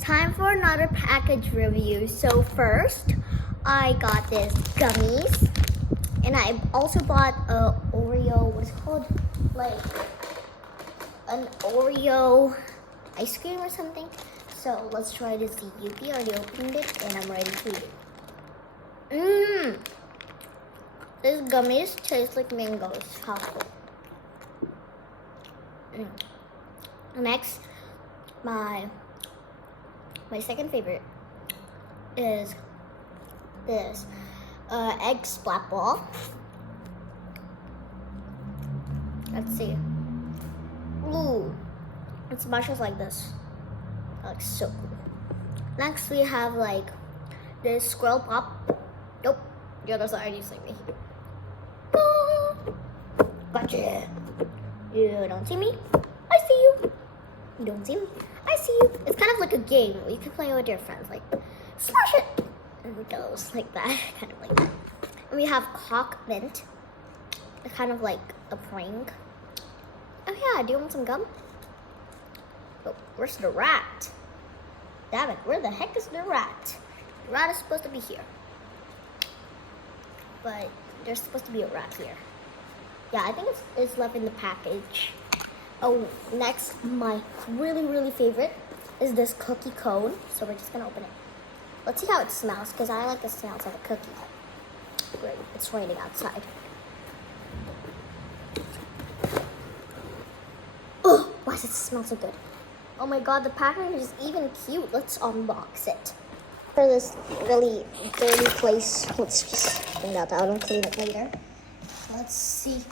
Time for another package review. So first, I got this gummies, and I also bought a Oreo. What's it called? Like an Oreo ice cream or something. So let's try this. The Yuki already opened it, and I'm ready to eat it. These gummies taste like mangoes. Chocolate. Next, my second favorite is this egg splat ball. Let's see. Ooh, it smashes like this. That looks so cool. Next, we have like this squirrel pop. Nope, the other side you see me. Gotcha. You don't see me? I see you. You don't see me? I see you. It's kind of like a game. You can play with your friends, like smash it, and it goes like that, kind of like that. And we have cock mint. It's kind of like a prank. Oh yeah, do you want some gum? Oh, where's the rat? Damn it, where the heck is the rat? The rat is supposed to be here. But there's supposed to be a rat here. Yeah, I think it's left in the package. Oh, next, my really favorite is this cookie cone. So we're just gonna open it. Let's see how it smells, because I like the smells of a cookie. Great, it's raining outside. Oh, why does it smell so good? Oh my god, the packaging is even cute. Let's unbox it. For this really dirty place, let's just bring that out and clean it later. Let's see.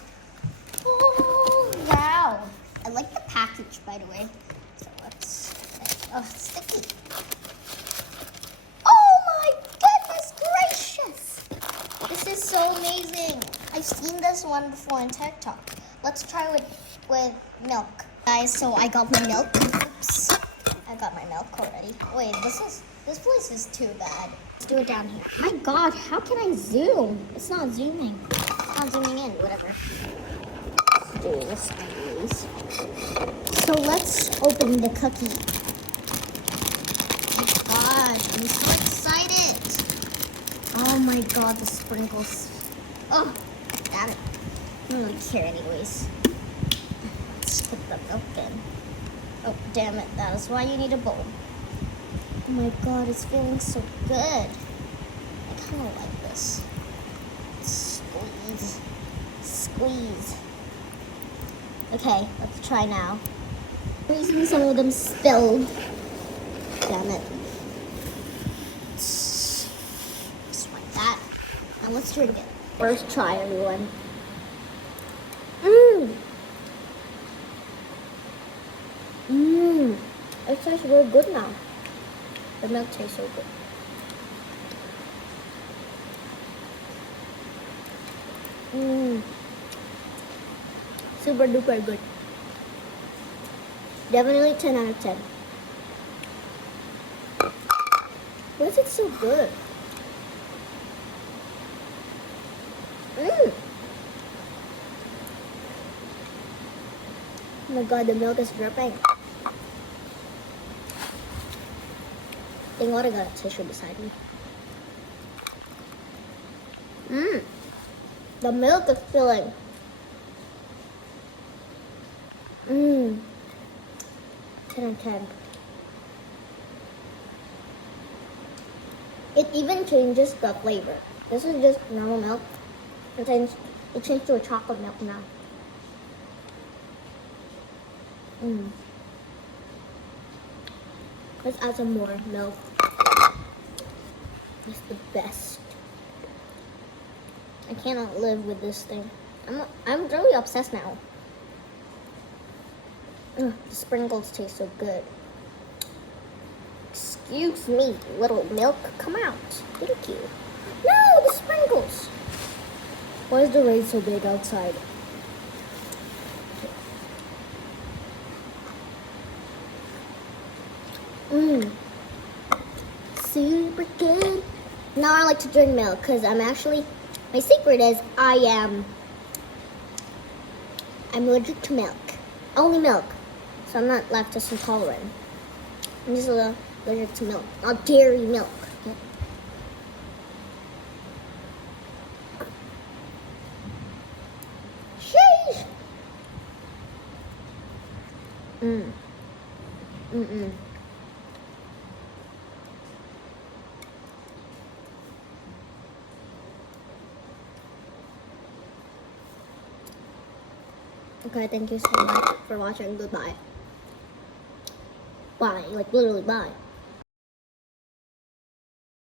Oh, wow. I like the package, by the way. So let's, oh, it's sticky. Oh my goodness gracious. This is so amazing. I've seen this one before on TikTok. Let's try with milk. Guys, so I got my milk. Oops. I got my milk already. Wait, this place is too bad. Let's do it down here. My god, how can I zoom? It's not zooming. It's not zooming in, whatever. Let's do this anyways. So let's open the cookie. Oh my god, I'm so excited. Oh my god, the sprinkles. Oh, damn it. I don't really care anyways. Let's put the milk in. Oh, damn it. That is why you need a bowl. Oh my god, it's feeling so good. I kind of like this. Squeeze. Squeeze. Okay, let's try now. Reason some of them spilled. Damn it. Just like that. Now let's do it again. First try, everyone. It tastes real good now. The milk tastes so good. Super duper good. Definitely 10 out of 10. Why is it so good? Oh my god, the milk is dripping. Thank God I got a tissue beside me. The milk is filling. 10 out of 10. It even changes the flavor. This is just normal milk. It changed to a chocolate milk now. Let's add some more milk. It's the best. I cannot live with this thing. I'm really obsessed now. The sprinkles taste so good. Excuse me, little milk. Come out. Thank you. No, the sprinkles. Why is the rain so big outside? Super good. Now I like to drink milk because my secret is I'm allergic to milk. Only milk. So I'm not lactose intolerant. I'm just allergic to milk, not dairy milk. Okay? Sheesh. Okay, thank you so much for watching. Goodbye. Bye. Like literally bye.